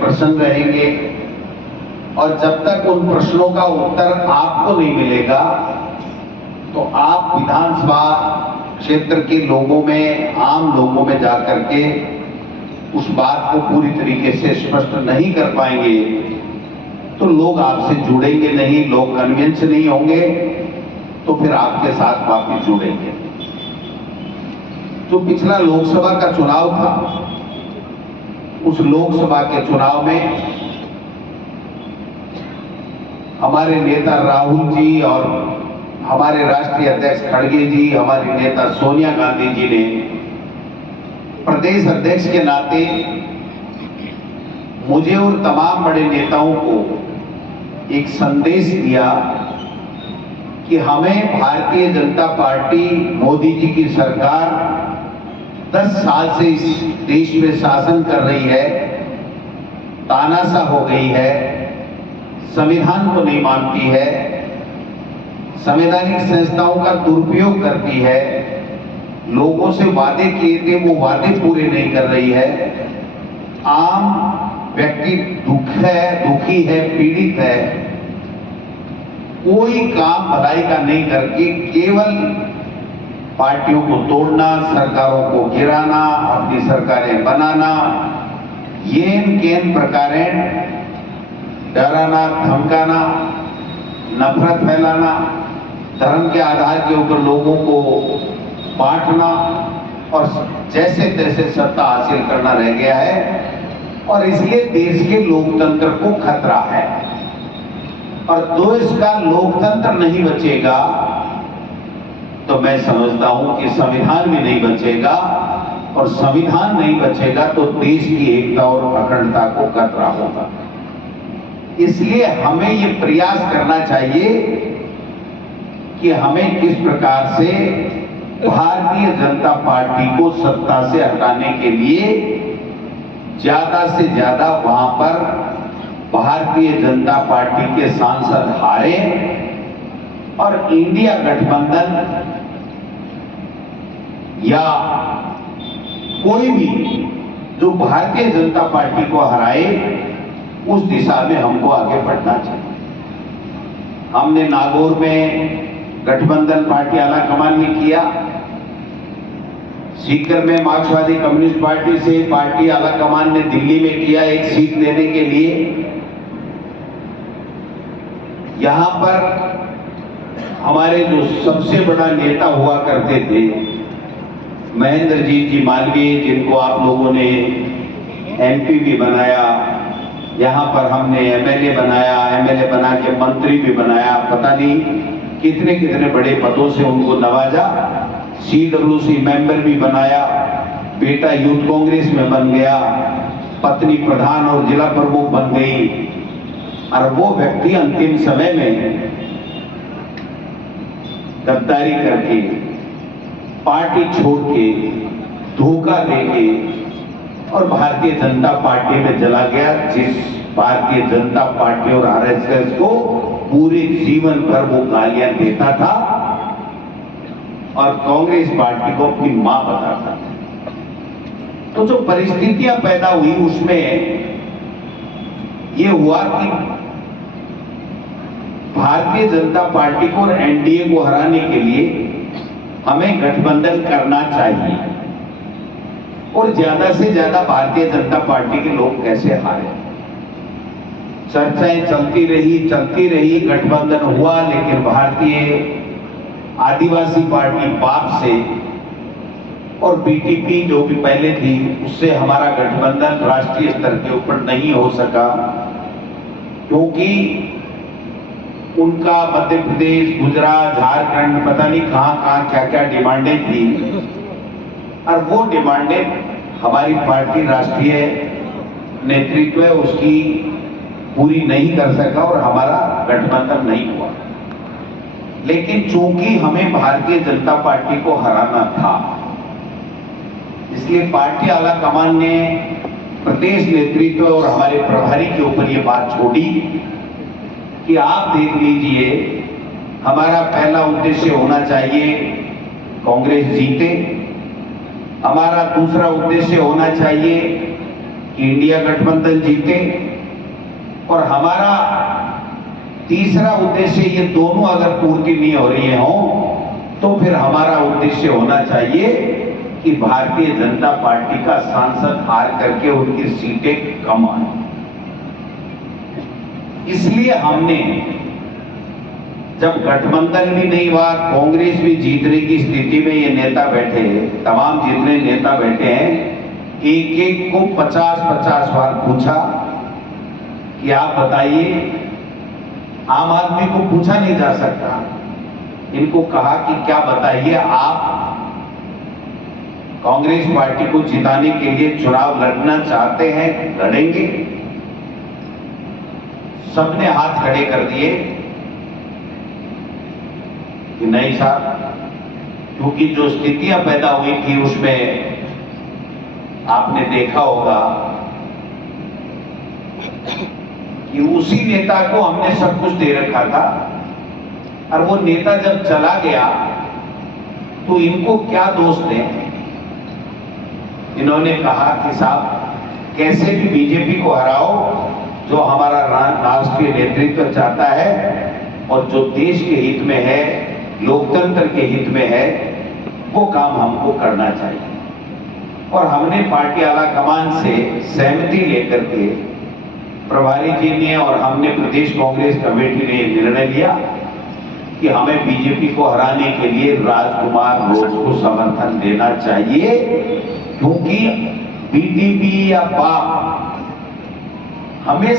प्रश्न रहेंगे और जब तक उन प्रश्नों का उत्तर आपको नहीं मिलेगा तो आप विधानसभा क्षेत्र के लोगों में, आम लोगों में जाकर के उस बात को पूरी तरीके से स्पष्ट नहीं कर पाएंगे तो लोग आपसे जुड़ेंगे नहीं, लोग कन्विंस नहीं होंगे तो फिर आपके साथ वापिस जुड़ेंगे। जो पिछला लोकसभा का चुनाव था, उस लोकसभा के चुनाव में हमारे नेता राहुल जी और हमारे राष्ट्रीय अध्यक्ष खड़गे जी, हमारी नेता सोनिया गांधी जी ने प्रदेश अध्यक्ष के नाते मुझे और तमाम बड़े नेताओं को एक संदेश दिया कि हमें भारतीय जनता पार्टी, मोदी जी की सरकार 10 साल से इस देश में शासन कर रही है, तानाशाह हो गई है, संविधान को नहीं मानती है, संवैधानिक संस्थाओं का दुरुपयोग करती है, लोगों से वादे किए थे वो वादे पूरे नहीं कर रही है, आम व्यक्ति दुखी है, पीड़ित है, कोई काम भलाई का नहीं करके केवल पार्टियों को तोड़ना, सरकारों को गिराना, अपनी सरकारें बनाना, येन केन प्रकारेण डराना, धमकाना, नफरत फैलाना, धर्म के आधार के ऊपर लोगों को बांटना और जैसे तैसे सत्ता हासिल करना रह गया है और इसलिए देश के लोकतंत्र को खतरा है। और देश का लोकतंत्र नहीं बचेगा तो मैं समझता हूं कि संविधान भी नहीं बचेगा और संविधान नहीं बचेगा तो देश की एकता और अखंडता को खतरा होगा। इसलिए हमें ये प्रयास करना चाहिए कि हमें किस प्रकार से भारतीय जनता पार्टी को सत्ता से हटाने के लिए ज्यादा से ज्यादा वहां पर भारतीय जनता पार्टी के सांसद हारे और इंडिया गठबंधन या कोई भी जो भारतीय जनता पार्टी को हराए उस दिशा में हमको आगे बढ़ना चाहिए। हमने नागौर में गठबंधन पार्टी आलाकमान में किया, सीकर में मार्क्सवादी कम्युनिस्ट पार्टी से पार्टी आलाकमान ने दिल्ली में किया एक सीट लेने के लिए। यहां पर हमारे जो सबसे बड़ा नेता हुआ करते थे महेंद्रजीत जी मालवीय, जिनको आप लोगों ने एमपी भी बनाया, यहां पर हमने एमएलए बनाया, एमएलए बना के मंत्री भी बनाया, पता नहीं कितने कितने बड़े पदों से उनको नवाजा, सीडब्ल्यूसी मेंबर भी बनाया, बेटा यूथ कांग्रेस में बन गया, पत्नी प्रधान और जिला प्रमुख बन गई और वो व्यक्ति अंतिम समय में गद्दारी करके, पार्टी छोड़ के, धोखा देके और भारतीय जनता पार्टी में चला गया, जिस भारतीय जनता पार्टी और आरएसएस को पूरे जीवन भर वो गालियां देता था और कांग्रेस पार्टी को अपनी मां बताता था। तो जो परिस्थितियां पैदा हुई उसमें ये हुआ कि भारतीय जनता पार्टी को और एनडीए को हराने के लिए हमें गठबंधन करना चाहिए और ज्यादा से ज्यादा भारतीय जनता पार्टी के लोग कैसे हारे। चर्चाएं चलती रही, गठबंधन हुआ, लेकिन भारतीय आदिवासी पार्टी बाप से और बीटीपी जो भी पहले थी उससे हमारा गठबंधन राष्ट्रीय स्तर के ऊपर नहीं हो सका क्योंकि उनका मध्य प्रदेश, गुजरात, झारखंड, पता नहीं कहां क्या क्या डिमांडें थी और वो डिमांडें हमारी पार्टी राष्ट्रीय नेतृत्व उसकी पूरी नहीं कर सका और हमारा गठबंधन नहीं हुआ। लेकिन चूंकि हमें भारतीय जनता पार्टी को हराना था, इसलिए पार्टी आलाकमान ने प्रदेश नेतृत्व और हमारे प्रभारी के ऊपर ये बात छोड़ी कि आप देख लीजिए, हमारा पहला उद्देश्य होना चाहिए कांग्रेस जीते, हमारा दूसरा उद्देश्य होना चाहिए कि इंडिया गठबंधन जीते, और हमारा तीसरा उद्देश्य, ये दोनों अगर पूर्ति नहीं हो रही हो तो फिर हमारा उद्देश्य होना चाहिए कि भारतीय जनता पार्टी का सांसद हार करके उनकी सीटें कम आए। इसलिए हमने, जब गठबंधन भी नहीं हुआ, कांग्रेस भी जीतने की स्थिति में, ये नेता बैठे, तमाम जितने नेता बैठे हैं, एक एक को 50-50 बार पूछा कि आप बताइए। आम आदमी को पूछा नहीं जा सकता, इनको कहा कि क्या बताइए, आप कांग्रेस पार्टी को जिताने के लिए चुनाव लड़ना चाहते हैं, लड़ेंगे? सबने हाथ खड़े कर दिए कि नहीं साहब, क्योंकि जो स्थितियां पैदा हुई थी उसमें आपने देखा होगा कि उसी नेता को हमने सब कुछ दे रखा था, और वो नेता जब चला गया तो इनको क्या दोष दें? इन्होंने कहा कि साहब कैसे भी बीजेपी को हराओ, जो हमारा राष्ट्रीय नेतृत्व चाहता है और जो देश के हित में है, लोकतंत्र के हित में है, वो काम हमको करना चाहिए। और हमने पार्टी आला कमान से सहमति लेकर के प्रभारी जी ने और हमने प्रदेश कांग्रेस कमेटी ने निर्णय लिया कि हमें बीजेपी को हराने के लिए राजकुमार रोज को समर्थन देना चाहिए, क्योंकि बीटीपी या बाप हमें